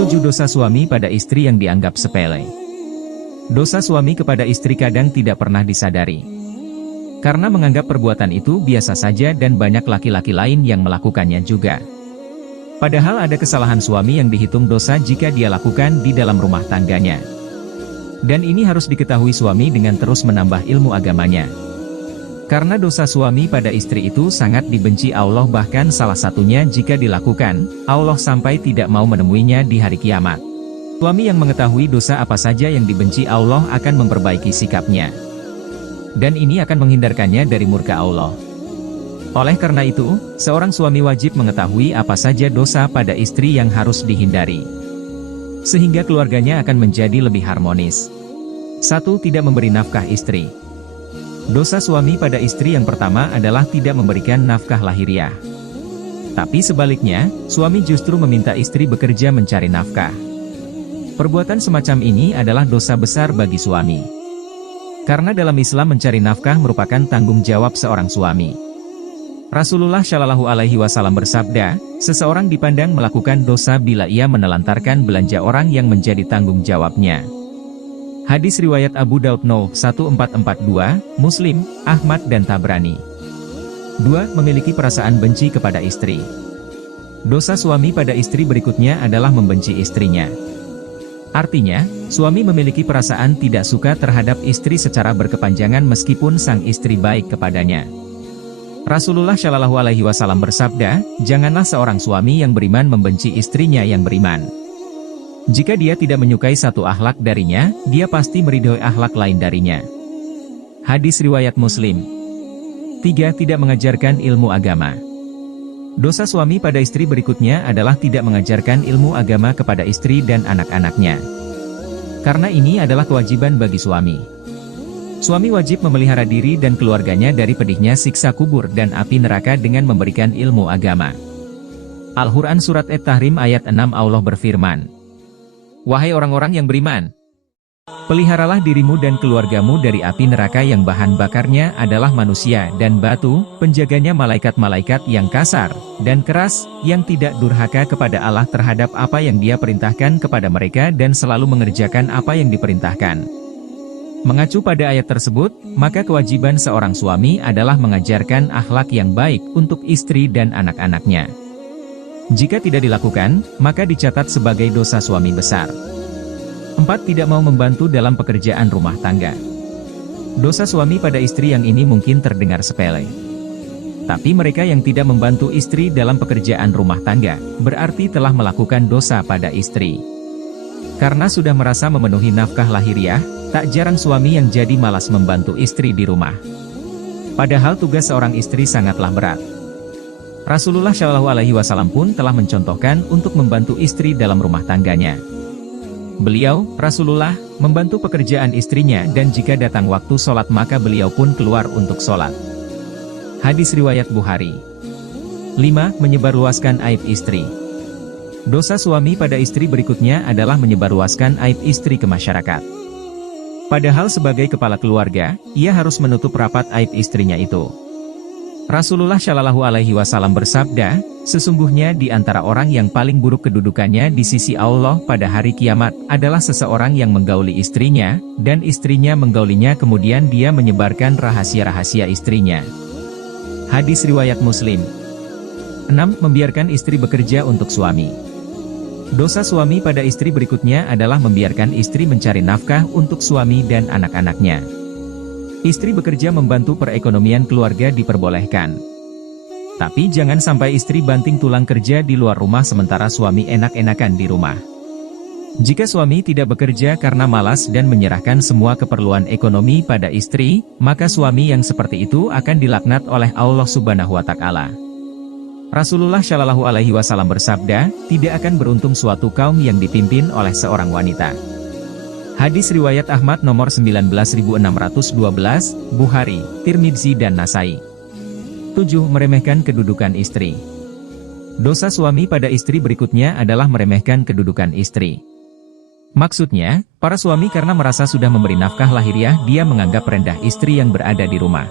7. Dosa suami pada istri yang dianggap sepele. Dosa suami kepada istri kadang tidak pernah disadari. Karena menganggap perbuatan itu biasa saja dan banyak laki-laki lain yang melakukannya juga. Padahal ada kesalahan suami yang dihitung dosa jika dia lakukan di dalam rumah tangganya. Dan ini harus diketahui suami dengan terus menambah ilmu agamanya. Karena dosa suami pada istri itu sangat dibenci Allah, bahkan salah satunya jika dilakukan, Allah sampai tidak mau menemuinya di hari kiamat. Suami yang mengetahui dosa apa saja yang dibenci Allah akan memperbaiki sikapnya. Dan ini akan menghindarkannya dari murka Allah. Oleh karena itu, seorang suami wajib mengetahui apa saja dosa pada istri yang harus dihindari. Sehingga keluarganya akan menjadi lebih harmonis. 1. Tidak memberi nafkah istri. Dosa suami pada istri yang pertama adalah tidak memberikan nafkah lahiriah. Tapi sebaliknya, suami justru meminta istri bekerja mencari nafkah. Perbuatan semacam ini adalah dosa besar bagi suami. Karena dalam Islam mencari nafkah merupakan tanggung jawab seorang suami. Rasulullah Shallallahu Alaihi Wasallam bersabda, seseorang dipandang melakukan dosa bila ia menelantarkan belanja orang yang menjadi tanggung jawabnya. Hadis riwayat Abu Daud No. 1442, Muslim, Ahmad dan Tabrani. 2. Memiliki perasaan benci kepada istri. Dosa suami pada istri berikutnya adalah membenci istrinya. Artinya, suami memiliki perasaan tidak suka terhadap istri secara berkepanjangan meskipun sang istri baik kepadanya. Rasulullah Shallallahu Alaihi Wasallam bersabda, janganlah seorang suami yang beriman membenci istrinya yang beriman. Jika dia tidak menyukai satu akhlak darinya, dia pasti meridhoi akhlak lain darinya. Hadis riwayat Muslim. 3. Tidak mengajarkan ilmu agama. Dosa suami pada istri berikutnya adalah tidak mengajarkan ilmu agama kepada istri dan anak-anaknya. Karena ini adalah kewajiban bagi suami. Suami wajib memelihara diri dan keluarganya dari pedihnya siksa kubur dan api neraka dengan memberikan ilmu agama. Al-Quran Surat At-Tahrim ayat 6 Allah berfirman, wahai orang-orang yang beriman, peliharalah dirimu dan keluargamu dari api neraka yang bahan bakarnya adalah manusia dan batu, penjaganya malaikat-malaikat yang kasar dan keras, yang tidak durhaka kepada Allah terhadap apa yang Dia perintahkan kepada mereka dan selalu mengerjakan apa yang diperintahkan. Mengacu pada ayat tersebut, maka kewajiban seorang suami adalah mengajarkan akhlak yang baik untuk istri dan anak-anaknya. Jika tidak dilakukan, maka dicatat sebagai dosa suami besar. 4. Tidak mau membantu dalam pekerjaan rumah tangga. Dosa suami pada istri yang ini mungkin terdengar sepele. Tapi mereka yang tidak membantu istri dalam pekerjaan rumah tangga, berarti telah melakukan dosa pada istri. Karena sudah merasa memenuhi nafkah lahiriah, tak jarang suami yang jadi malas membantu istri di rumah. Padahal tugas seorang istri sangatlah berat. Rasulullah Shallallahu Alaihi Wasallam pun telah mencontohkan untuk membantu istri dalam rumah tangganya. Beliau, Rasulullah, membantu pekerjaan istrinya dan jika datang waktu sholat maka beliau pun keluar untuk sholat. Hadis riwayat Bukhari. 5. Menyebarluaskan aib istri. Dosa suami pada istri berikutnya adalah menyebarluaskan aib istri ke masyarakat. Padahal sebagai kepala keluarga, ia harus menutup rapat aib istrinya itu. Rasulullah Shallallahu Alaihi Wasallam bersabda, sesungguhnya di antara orang yang paling buruk kedudukannya di sisi Allah pada hari kiamat, adalah seseorang yang menggauli istrinya, dan istrinya menggaulinya kemudian dia menyebarkan rahasia-rahasia istrinya. Hadis riwayat Muslim. 6. Membiarkan istri bekerja untuk suami. Dosa suami pada istri berikutnya adalah membiarkan istri mencari nafkah untuk suami dan anak-anaknya. Istri bekerja membantu perekonomian keluarga diperbolehkan. Tapi jangan sampai istri banting tulang kerja di luar rumah sementara suami enak-enakan di rumah. Jika suami tidak bekerja karena malas dan menyerahkan semua keperluan ekonomi pada istri, maka suami yang seperti itu akan dilaknat oleh Allah Subhanahu wa Ta'ala. Rasulullah Shallallahu Alaihi Wasallam bersabda, tidak akan beruntung suatu kaum yang dipimpin oleh seorang wanita. Hadis riwayat Ahmad nomor 19612, Bukhari, Tirmidzi dan Nasai. 7. Meremehkan kedudukan istri. Dosa suami pada istri berikutnya adalah meremehkan kedudukan istri. Maksudnya, para suami karena merasa sudah memberi nafkah lahiriah dia menganggap rendah istri yang berada di rumah.